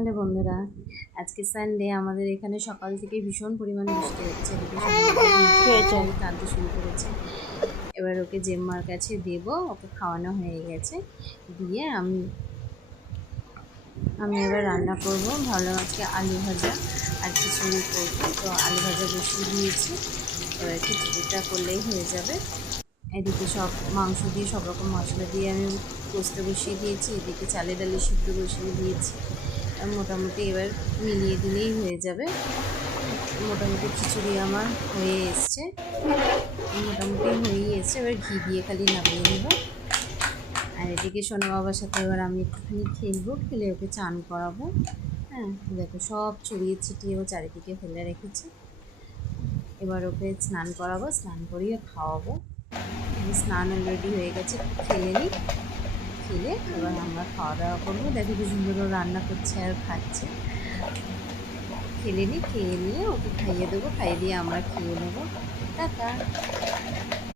Hello বন্ধুরা, আজকে Sunday. আমাদের এখানে সকাল থেকে ভীষণ পরিমাণ বৃষ্টি হচ্ছে। এদিকে সোনালি কাঁদতে শুরু করেছে। এবার ওকে জেম্মার কাছে দেব, ওকে খাওয়ানো হয়ে গেছে। দিয়ে আমি এবার রান্না করব। ভাবলাম আজকে আলু ভাজা আর খিচুড়ি করবো, তো আলু ভাজা বসিয়ে দিয়েছি। এবার খিচুড়িটা করলেই হয়ে যাবে। এদিকে সব মাংস দিয়ে সব রকম মশলা দিয়ে আমি কষতে বসিয়ে দিয়েছি। এদিকে চালের ডালি সিদ্ধ বসিয়ে দিয়েছি। মোটামুটি এবার মিলিয়ে দিলেই হয়ে যাবে। মোটামুটি খিচুড়ি আমার হয়ে এসছে, এবার ঘি দিয়ে খালি নামিয়ে নেব। আর এদিকে সোনা বাবার সাথে এবার আমি একটুখানি খেলবো, খেলে ওকে চান করাবো। হ্যাঁ, দেখো সব ছড়িয়ে ছিটিয়ে ও চারিদিকে ফেলে রেখেছে। এবার ওকে স্নান করাবো, স্নান করিয়ে খাওয়াবো। স্নান অলরেডি হয়ে গেছে, একটু খেলে নিই। খেলে এবার আমরা খাওয়া দাওয়া করবো। দেখো কি সুন্দর রান্না করছে আর খাচ্ছে। খেয়ে নিয়ে ওকে খাইয়ে দেবো, খাইয়ে দিয়ে আমরা খেয়ে নেবো। টাটা।